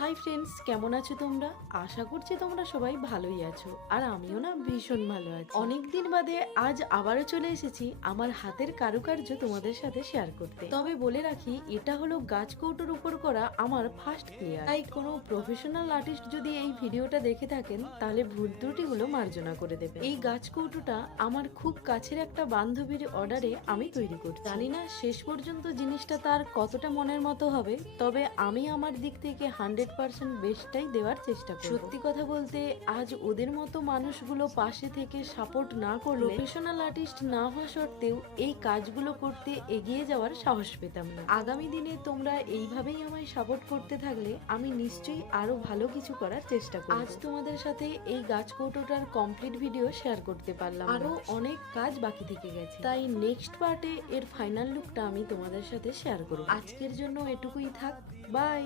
Hi friends, কেমন আছো তোমরা? আশা করছি তোমরা সবাই ভালোই আছো, আর আমিও না ভীষণ ভালো আছি। অনেকদিন বাদে আজ আবারও চলে এসেছি আমার হাতের কারুকার্য তোমাদের সাথে শেয়ার করতে। তবে বলে রাখি, এটা হলো গাছ কৌটোর উপর করা আমার ফার্স্ট ক্লিয়ার। তাই কোনো প্রফেশনাল আর্টিস্ট যদি এই ভিডিওটা দেখে থাকেন তাহলে ভুল ত্রুটিগুলো মার্জনা করে দেবেন। এই গাছ কৌটোটা আমার খুব কাছের একটা বান্ধবীর অর্ডারে আমি তৈরি করছি। জানি না শেষ পর্যন্ত জিনিসটা তার কতটা মনের মতো হবে, তবে আমি আমার দিক থেকে 100% বেস্টটাই দেওয়ার চেষ্টা করব। সত্যি কথা বলতে, আজ ওদের মতো মানুষগুলো পাশে থেকে সাপোর্ট না করলে, প্রফেশনাল আর্টিস্ট না হওয়া সত্ত্বেও এই কাজগুলো করতে এগিয়ে যাওয়ার সাহস পেতাম না। আগামী দিনে তোমরা এইভাবেই আমায় সাপোর্ট করতে থাকলে আমি নিশ্চয়ই আরো ভালো কিছু করার চেষ্টা করব। আজ তোমাদের সাথে এই গাছ কৌটোটার কমপ্লিট ভিডিও শেয়ার করতে পারলাম। আরো অনেক কাজ বাকি থেকে গেছে, তাই নেক্সট পার্টে এর ফাইনাল লুকটা আমি তোমাদের সাথে শেয়ার করব। আজকের জন্য এটুকুই থাক, বাই।